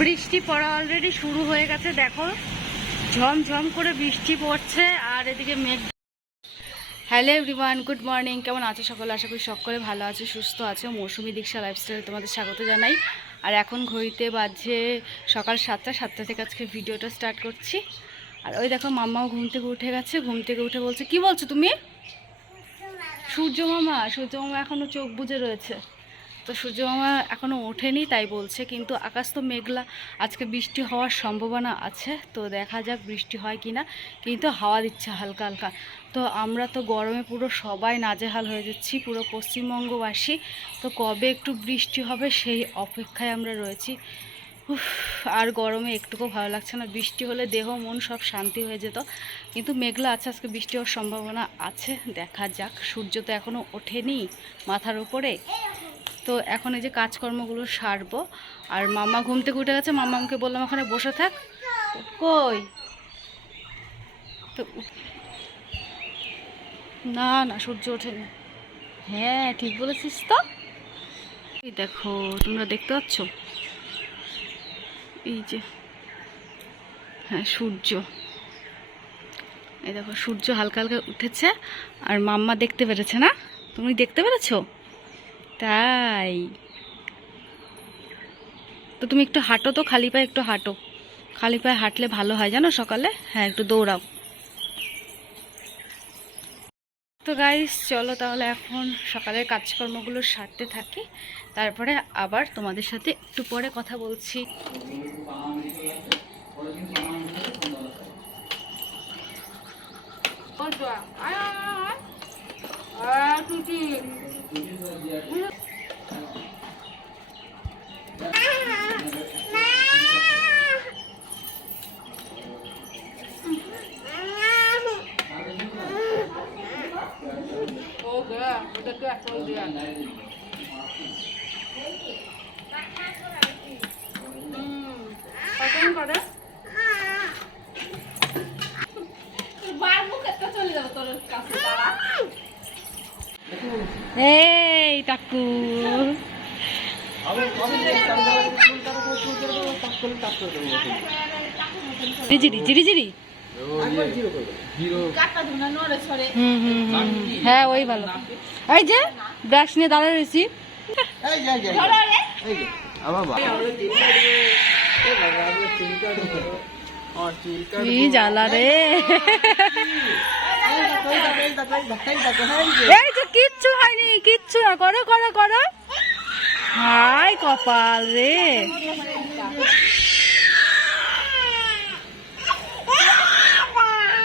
বৃষ্টি পড়া অলরেডি শুরু হয়ে গেছে, দেখো। ঝমঝম করে বৃষ্টি পড়ছে, আর এদিকে মেঘ হ্যালো এভরিওয়ান গুড মর্নিং কেমন আছো সকলে? আশা করি সকলে ভালো আছে, সুস্থ আছে। মৌসুমি দীক্ষা লাইফস্টাইল তোমাদের স্বাগত জানাই। আর এখন ঘড়িতে বাজে সকাল সাতটা সাতটা থেকে আজকে ভিডিওটা স্টার্ট করছি। আর ওই দেখো, মাম্মাও ঘুম থেকে উঠে গেছে। ঘুম থেকে উঠে বলছে, কি বলছো তুমি? সূর্য মামা সূর্য মামা এখনও চোখ বুজে রয়েছে। তো সূর্য মামা এখনও ওঠেনি, তাই বলছে, কিন্তু আকাশ তো মেঘলা, আজকে বৃষ্টি হওয়ার সম্ভাবনা আছে, তো দেখা যাক বৃষ্টি হয় কি না কিন্তু হাওয়া দিচ্ছে হালকা হালকা। তো আমরা তো গরমে পুরো সবাই নাজেহাল হয়ে যাচ্ছি, পুরো পশ্চিমবঙ্গবাসী। তো কবে একটু বৃষ্টি হবে সেই অপেক্ষায় আমরা রয়েছি। আর গরমে একটুকু ভালো লাগছে না। বৃষ্টি হলে দেহ, মন সব শান্তি হয়ে যেত। কিন্তু মেঘলা আছে, আজকে বৃষ্টি হওয়ার সম্ভাবনা আছে। দেখা যাক, সূর্য তো এখনও ওঠেনি মাথার উপরে। তো এখন এই যে কাজকর্মগুলো সারবো। আর মামা ঘুম থেকে উঠে গেছে মামা আমাকে বললাম, ওখানে বসে থাক। কই? তো না না, সূর্য ওঠেনি। হ্যাঁ ঠিক বলেছিস তো। দেখো, তোমরা দেখতে পাচ্ছ? এই যে হ্যাঁ সূর্য। এই দেখো, সূর্য হালকা হালকা উঠেছে, আর মাম্মা দেখতে পেরেছে না? তুমি দেখতে পেরেছ? তাই। তো তুমি একটু হাঁটো তো, খালি পায়ে একটু হাঁটো। খালি পায়ে হাঁটলে ভালো হয়, জানো সকালে? হ্যাঁ একটু দৌড়াও। তো গাইস চলো তাহলে এখন সকালের কাজকর্মগুলো সারতে থাকি। তারপরে আবার তোমাদের সাথে একটু পরে কথা বলছি। করে এই টাকু জিরি জিরি জিরি হুম হুম হুম হ্যাঁ ওই ভালো। এই যে ব্রাশ নিয়ে দাঁড়িয়ে রয়েছি। জ্বালা রে। এই যে কিচ্ছু হয়নি কিচ্ছু না। করো করো করো। হাই কপাল রে।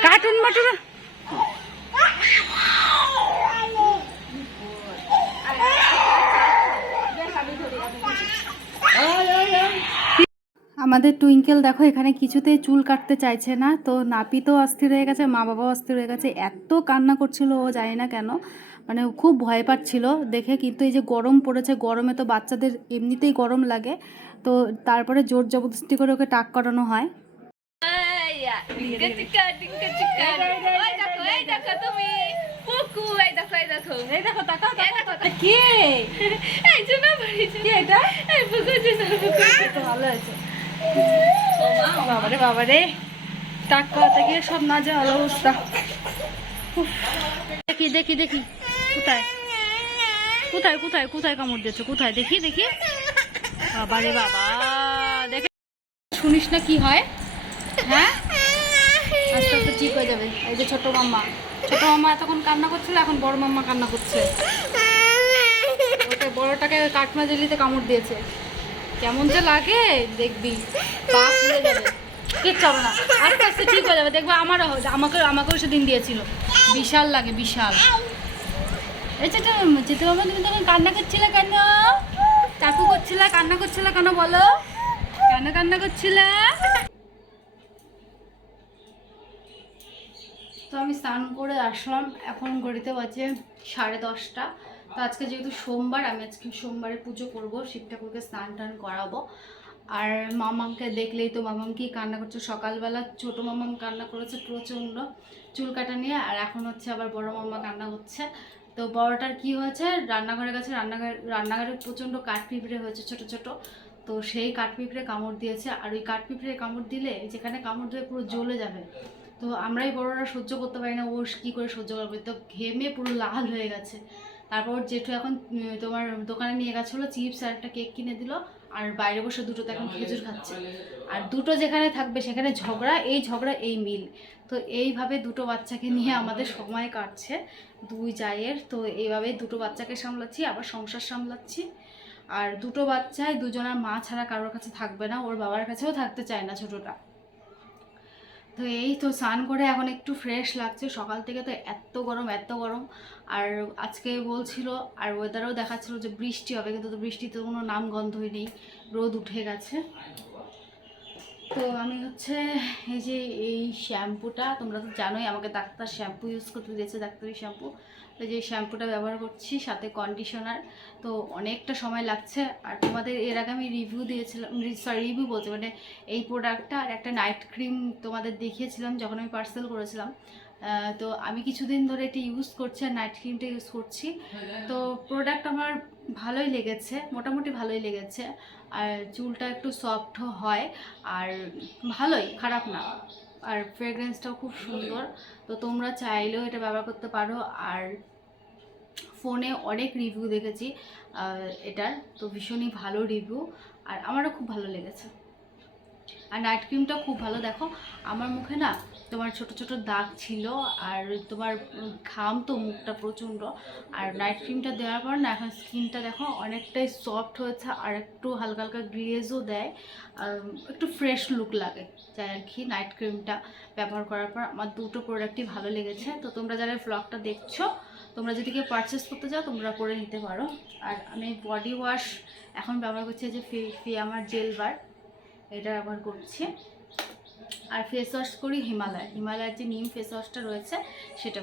কার্টুন মাটুন আমাদের টুইঙ্কেল দেখো, এখানে কিছুতেই চুল কাটতে চাইছে না। তো নাপিতও অস্থির হয়ে গেছে মা বাবাও অস্থির হয়ে গেছে। এত কান্না করছিল ও, জানি না কেন। মানে খুব ভয় পাচ্ছিল দেখে, কিন্তু এই যে গরম পড়েছে, গরমে তো বাচ্চাদের এমনিতেই গরম লাগে। তো তারপরে জোর জবরদস্তি করে ওকে টাক করানো হয়। এই দেখো তাকাও কে কে এটা তো ভালো আছে বাবারে বাবারে টাক করাতে গিয়ে সব না যে অবস্থা। দেখি দেখি দেখি কোথায় কোথায় কোথায় কোথায় কামড় দিয়েছে কোথায় দেখি দেখি বাবারে বাবা দেখে শুনিস না কি হয় হ্যাঁ ঠিক হয়ে যাবে। এই যে ছোট মাম্মা। ছোট মাম্মা এতক্ষণ কান্না করছিল, এখন বড় মাম্মা কান্না করছে। ওকে বড়টাকে কাঠমাজেলিতে কামড় দিয়েছে। কেমন যে লাগে, দেখবি। পা ফুলে না। আস্তে আস্তে ঠিক হয়ে যাবে। দেখবে আমারও আমাকে আমাকেও সেদিন দিয়েছিল। বিশাল লাগে, বিশাল। এই চেটে চেটে বাবা তুমি তখন কান্না করছিলে কেন? চাকু করছিলে, কান্না করছিলে কেন বলো? কেন কান্না করছিলে? তো আমি স্নান করে আসলাম। এখন ঘড়িতে বাজে সাড়ে দশটা। তো আজকে যেহেতু সোমবার, আমি আজকে সোমবারে পুজো করব, শিব ঠাকুরকে স্নান টান করাবো। আর মামামকে দেখলেই তো, মামাম কি কান্না করছে? সকালবেলা ছোট মামাম কান্না করেছে প্রচণ্ড চুল কাটা নিয়ে, আর এখন হচ্ছে আবার বড় মামা কান্না করছে। তো বড়টার কি হয়েছে? রান্নাঘরে গেছে রান্নাঘর, রান্নাঘরে প্রচণ্ড কাঠ পিঁপড়ে হয়েছে ছোট ছোট। তো সেই কাঠ পিঁপড়ে কামড় দিয়েছে। আর ওই কাঠ পিঁপড়ে কামড় দিলে, যেখানে কামড় দিলে পুরো জ্বলে যাবে। তো আমরাই বড়রা সহ্য করতে পারি না ও কী করে সহ্য করবে? তো ঘেমে পুরো লাল হয়ে গেছে। তারপর জেঠু এখন তোমার দোকানে নিয়ে গেছিল চিপস আর একটা কেক কিনে দিল আর বাইরে বসে দুটোতে এখন খেজুর খাচ্ছে। আর দুটো যেখানে থাকবে সেখানে ঝগড়া এই ঝগড়া এই মিল। তো এইভাবে দুটো বাচ্চাকে নিয়ে আমাদের সময় কাটছে দুই জায়ের তো এইভাবে দুটো বাচ্চাকে সামলাচ্ছি আবার সংসার সামলাচ্ছি। আর দুটো বাচ্চায় দুজনের মা ছাড়া কারোর কাছে থাকবে না ওর বাবার কাছেও থাকতে চায় না ছোটোটা। তো এই তো স্নান করে এখন একটু ফ্রেশ লাগছে। সকাল থেকে তো এত গরম এত গরম। আর আজকে বলছিল, আর ওয়েদারও দেখাচ্ছিল যে বৃষ্টি হবে, কিন্তু তো বৃষ্টিতে কোনো নাম গন্ধই নেই। রোদ উঠে গেছে। তো আমি হচ্ছে এই যে এই শ্যাম্পুটা তোমরা তো জানোই, আমাকে ডাক্তার শ্যাম্পু ইউজ করতে দিয়েছে, ডাক্তারি শ্যাম্পু তো যে শ্যাম্পুটা ব্যবহার করছি, সাথে কন্ডিশনার তো অনেকটা সময় লাগছে। আর তোমাদের এর আগে আমি রিভিউ দিয়েছিলাম সরি রিভিউ বলছি মানে এই প্রোডাক্টটা আর একটা নাইট ক্রিম তোমাদের দেখিয়েছিলাম যখন আমি পার্সেল করেছিলাম। তো আমি কিছুদিন ধরে এটি ইউজ করছি আর নাইট ক্রিমটা ইউজ করছি। তো প্রোডাক্ট আমার ভালোই লেগেছে, মোটামুটি ভালোই লেগেছে। আর চুলটা একটু সফট হয়, আর ভালোই, খারাপ না। আর ফ্রেগরেন্সটাও খুব সুন্দর। তো তোমরা চাইলেও এটা ব্যবহার করতে পারো। আর ফোনে অনেক রিভিউ দেখেছি এটার। তো ভীষণই ভালো রিভিউ আর আমারও খুব ভালো লেগেছে। আর নাইট ক্রিমটা খুব ভালো। দেখো, আমার মুখে না তোমার ছোট ছোট দাগ ছিল আর তোমার ঘাম তো মুখটা প্রচণ্ড। আর নাইট ক্রিমটা দেওয়ার পর না এখন স্কিনটা দেখো অনেকটাই সফট হয়েছে আর একটু হালকা হালকা গ্লেজও দেয়। একটু ফ্রেশ লুক লাগে যাই আর কি নাইট ক্রিমটা ব্যবহার করার পর। আমার দুটো প্রোডাক্টই ভালো লেগেছে। তো তোমরা যারা ব্লগটা দেখছ, তোমরা যদি কেউ পারচেস করতে চাও, তোমরা করে নিতে পারো। আর আমি বডি ওয়াশ এখন ব্যবহার করছি যে ফি ফি, আমার জেল বার এটা ব্যবহার করছি। আর ফেস ওয়াশ করি হিমালয়। হিমালয়ের যে নিম ফেস ওয়াশটা রয়েছে, সেটা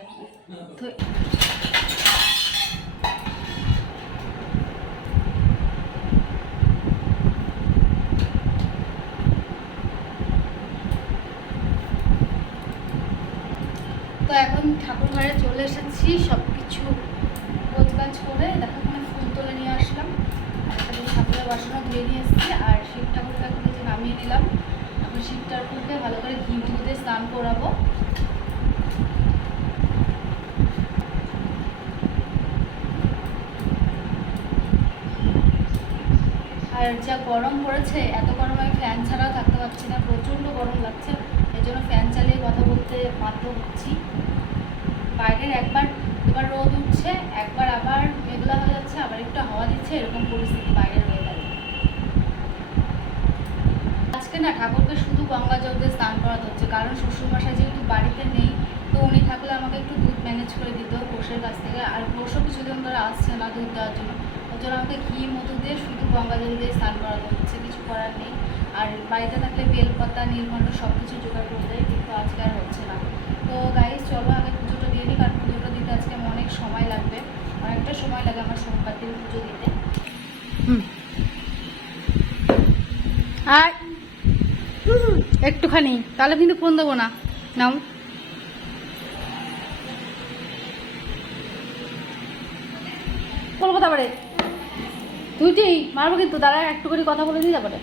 তো এখন ঠাকুর ঘরে চলে এসেছি সব কিছু কাজ করে। দেখো ফুল তুলে নিয়ে আসলাম। ঠাকুরের বাসনও ধুয়ে নিয়ে এসেছি। আর নামিয়ে নিলাম এখন শিব ঠাকুরকে ভালো করে ঘি দুধে স্নান করাবো। আর যা গরম পড়েছে, এত গরম আমি ফ্যান ছাড়াও থাকতে পারছি না, প্রচণ্ড গরম লাগছে। এই জন্য ফ্যান চালিয়ে কথা বলতে বাধ্য হচ্ছি। বাইরের একবার, এবার রোদ উঠছে, একবার আবার মেঘলা হয়ে যাচ্ছে, আবার একটু হাওয়া দিচ্ছে, এরকম পরিস্থিতি বাইরে না ঠাকুরকে শুধু গঙ্গা জল দিয়ে স্নান করাতে হচ্ছে। কারণ শ্বশুরমশাই যেহেতু বাড়িতে নেই তো উনি থাকলে আমাকে একটু দুধ ম্যানেজ করে দিত পোষের কাছ থেকে। আর পোষও কিছুদিন ধরে আসছে না দুধ দেওয়ার জন্য। ওই জন্য আমাকে ঘি মধু দিয়ে শুধু গঙ্গা জল দিয়ে স্নান করাতে হচ্ছে কিছু করার নেই। আর বাড়িতে থাকলে বেলপাতা নীলকণ্ঠ সব কিছু জোগাড় করে দেয় কিন্তু আজকে আর হচ্ছে না। তো গাইজ চলো আগে পুজোটা দিয়ে নিই কারণ পুজোটা দিতে আজকে আমার অনেক সময় লাগবে। অনেকটা সময় লাগে আমার সোমবার দিন পুজো দিতে। আর একটুখানি তাহলে কিন্তু ফোন দেবো না। নাও। বলব তারপরে তুইটি মারবো কিন্তু, দাঁড়া, একটু করে কথা বলে দিই তারপরে।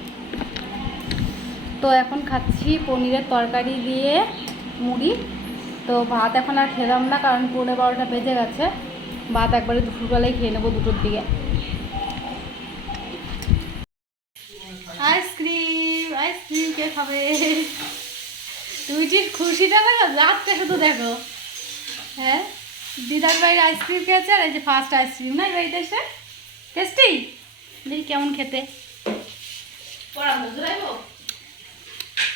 তো এখন খাচ্ছি পনিরের তরকারি দিয়ে মুড়ি। তো ভাত এখন আর খেলাম না, কারণ পৌনে বারোটা বেজে গেছে। ভাত একবারে দুপুরবেলায় খেয়ে নেব দুটোর দিকে। আইসক্রিম কে খাবে তুই যে খুশিটা দেখো রাতটা শুধু দেখো। হ্যাঁ? দিদার বাড়ির আইসক্রিম খেয়েছে আর এই যে ফার্স্ট আইসক্রিম না এই বাড়িতে এসে? টেস্টি দেখি কেমন খেতে।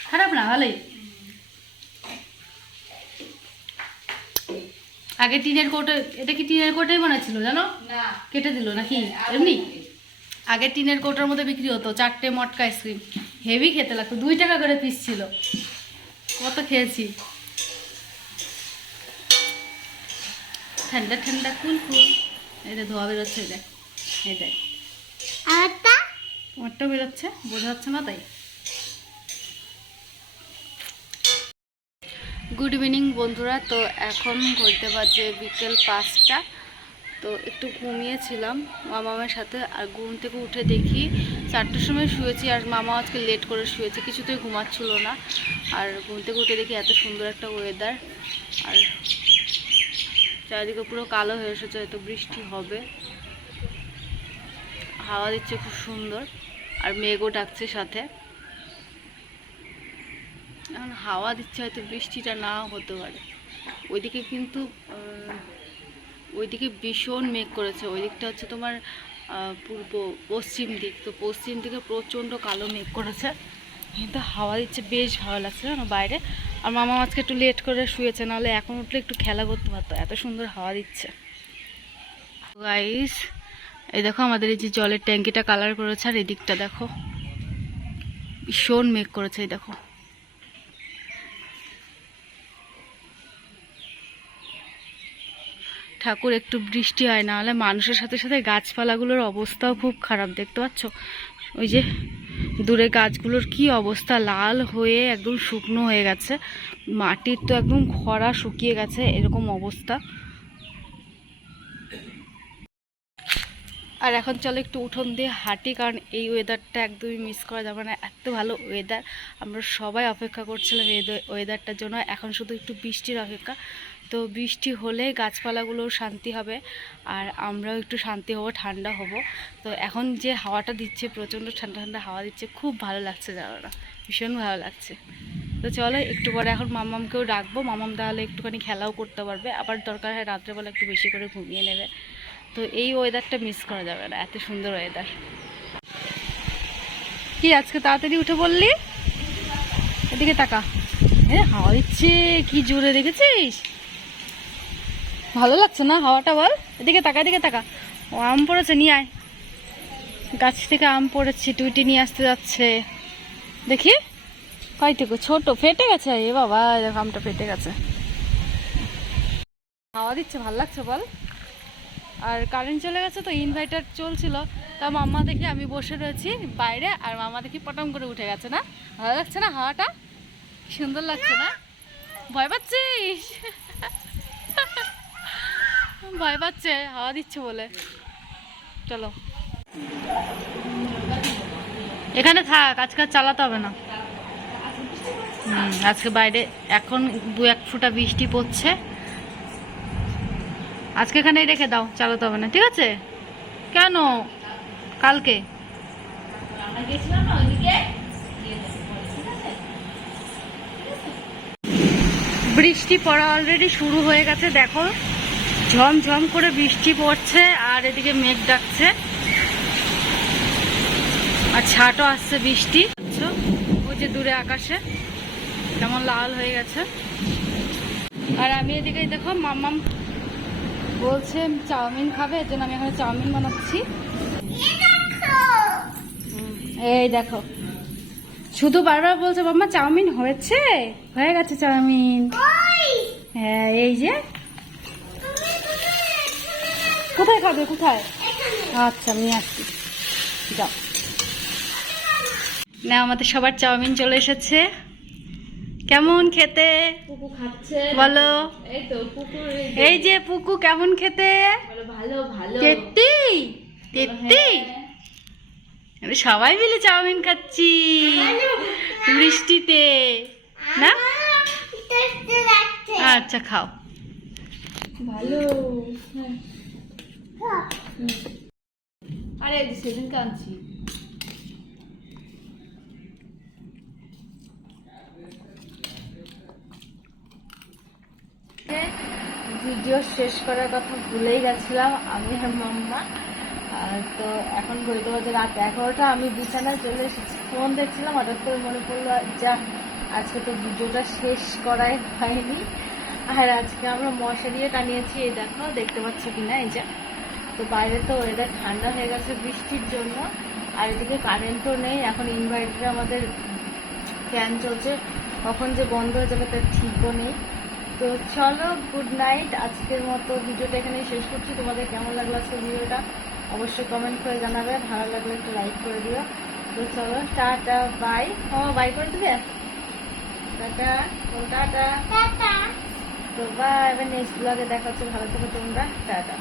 খারাপ না ভালোই। আগে টিনের কোটে এটা কি টিনের কোটেই বানাচ্ছিল জানো? কেটে দিল নাকি? এমনি? আগে টিনের কৌটার মধ্যে বিক্রি হতো চারটে মটকা আইসক্রিম হেভি খেতে লাগতো দুই টাকা করে পিস ছিল। কত খেয়েছি। ঠান্ডা ঠান্ডা কুল কুল। এটা ধোয়া বেরোচ্ছে এই দেখ এই দেখ। তোমারটাও বেরোচ্ছে বোঝা যাচ্ছে না তাই। গুড ইভিনিং বন্ধুরা। তো এখন ঘুরতে পারছে বিকেল পাঁচটা। তো একটু ঘুমিয়েছিলাম মামামের সাথে আর ঘুম থেকে উঠে দেখি চারটের সময় শুয়েছি আর মামা আজকে লেট করে শুয়েছে, কিছুতেই ঘুমাচ্ছিল না। আর ঘুমতে ঘুরতে দেখি এত সুন্দর একটা ওয়েদার আর চারিদিকে পুরো কালো হয়ে এসেছে, হয়তো বৃষ্টি হবে। হাওয়া দিচ্ছে খুব সুন্দর, আর মেঘও ডাকছে সাথে। এখন হাওয়া দিচ্ছে হয়তো বৃষ্টিটা না হতে পারে। ওইদিকে কিন্তু ওইদিকে ভীষণ মেঘ করেছে। ওই দিকটা হচ্ছে তোমার পূর্ব পশ্চিম দিক। তো পশ্চিম দিকে প্রচণ্ড কালো মেঘ করেছে। কিন্তু হাওয়া দিচ্ছে, বেশ ভালো লাগছে জানো বাইরে। আর মামা আজকে একটু লেট করে শুয়েছে, নাহলে এখন উঠলে একটু খেলা করতে পারতো। এত সুন্দর হাওয়া দিচ্ছে। গাইস এই দেখো আমাদের এই যে জলের ট্যাঙ্কিটা কালার করেছে, আর এদিকটা দেখো, ভীষণ মেঘ করেছে, এই দেখো। ঠাকুর, একটু বৃষ্টি হয় না হলে মানুষের সাথে সাথে গাছপালাগুলোর অবস্থাও খুব খারাপ, দেখতে পাচ্ছ? ওই যে দূরে গাছগুলোর কি অবস্থা, লাল হয়ে একদম শুকনো হয়ে গেছে, মাটির তো একদম খরা শুকিয়ে গেছে, এরকম অবস্থা। আর এখন চলো একটু উঠোন দিয়ে হাঁটি, কারণ এই ওয়েদারটা একদমই মিস করা যাবে না, এত ভালো ওয়েদার আমরা সবাই অপেক্ষা করছিলাম এই ওয়েদারটার জন্য, এখন শুধু একটু বৃষ্টির অপেক্ষা। তো বৃষ্টি হলে গাছপালাগুলোও শান্তি হবে আর আমরাও একটু শান্তি হব, ঠান্ডা হব। তো এখন যে হাওয়াটা দিচ্ছে, প্রচণ্ড ঠান্ডা ঠান্ডা হাওয়া দিচ্ছে, খুব ভালো লাগছে জানো না ভীষণ ভালো লাগছে। তো চলো একটু পরে এখন মামামকেও ডাকবো। মামাম তাহলে একটুখানি খেলাও করতে পারবে। আবার দরকার হয় রাত্রেবেলা একটু বেশি করে ঘুমিয়ে নেবে। তো এই ওয়েদারটা মিস করা যাবে না, এত সুন্দর ওয়েদার কি, আজকে তাড়াতাড়ি উঠে বললি এদিকে তাকা। হ্যাঁ হাওয়া দিচ্ছে, কি জোরে দেখেছিস? ভালো লাগছে না হাওয়াটা বল? এদিকে তাকা এদিকে তাকা। ও আম পড়েছে, নিয়ে আয়। গাছ থেকে আম পড়েছে, টুইটি নিয়ে আসতে যাচ্ছে। দেখি। কয়টুকু? ছোট, ফেটে গেছে? এ বাবা আমটা ফেটে গেছে। হাওয়া দিচ্ছে, ভালো লাগছে বল? আর কারেন্ট চলে গেছে তো ইনভার্টার চলছিল। তা মাম্মা দেখি, আমি বসে রয়েছি বাইরে, আর মামা দেখি পটম করে উঠে গেছে না? ভালো লাগছে না হাওয়াটা? সুন্দর লাগছে না? ভয় পাচ্ছিস? ভয় পাচ্ছে, হাওয়া দিচ্ছে বলে। চলো। এখানে থাক, আজকে চালাতে হবে না। আজকে বাইরে, এখন দু এক ফুটা বৃষ্টি পড়ছে। আজকে এখানেই রেখে দাও, চালাতে হবে না, ঠিক আছে? কেন? কালকে? বৃষ্টি পড়া অলরেডি শুরু হয়ে গেছে, দেখো। ঝমঝম করে বৃষ্টি পড়ছে আর এদিকে মেঘ ডাকছে। আর ছাটও আসছে বৃষ্টি। ওই যে দূরে আকাশে কেমন লাল হয়ে গেছে। আর আমি এদিকে দেখো মাম্মাম বলছে চাউমিন খাবে এর জন্য আমি এখানে চাউমিন বানাচ্ছি। এই দেখো শুধু বারবার বলছে মাম্মা চাউমিন হয়েছে? হয়ে গেছে চাউমিন। হ্যাঁ এই যে কোথায় খাবে কোথায়? আচ্ছা আমি আসছি। যাও। না আমাদের সবার চাউমিন চলে এসেছে। কেমন খেতে? পুকু খাচ্ছে। বলো। এই তো পুকু এই যে পুকু কেমন খেতে? ভালো ভালো। তেত্তি তেত্তি। সবাই মিলে চাউমিন খাচ্ছি। বৃষ্টিতে। না? আচ্ছা খাও। ভালো। আরে সেদিন কাঁদছি ভিডিও শেষ করার কথা ভুলেই গেছিলাম, আমি আর মাম্মা। তো এখন বলতে বলতে রাত এগারোটা, আমি বিছানায় চলে এসেছি। ফোন দেখছিলাম, হঠাৎ করে মনে পড়ল, যা, আজকে তো ভিডিওটা শেষ করাই হয়নি। আর আজকে আমরা মশারিও টানিয়েছি, এই দেখো, দেখতে পাচ্ছ কিনা এই যা। তো বাইরে তো ওয়েদার ঠান্ডা হয়ে গেছে বৃষ্টির জন্য আর এদিকে কারেন্টও নেই এখন ইনভার্টারে আমাদের ফ্যান চলছে কখন যে বন্ধ হয়ে যাবে তার ঠিকও নেই। তো চলো গুড নাইট আজকের মতো ভিডিওটা এখানেই শেষ করছি। তোমাদের কেমন লাগল আজকে ভিডিওটা? অবশ্যই কমেন্ট করে জানাবে ভালো লাগলে একটু লাইক করে দিও। তো চলো টাটা বাই ও বাই করে দেবে টাটা ও টাটা। তো বাই এবার নেক্সট ব্লগে দেখা হচ্ছে। ভালো থেকো তোমরা। টাটা।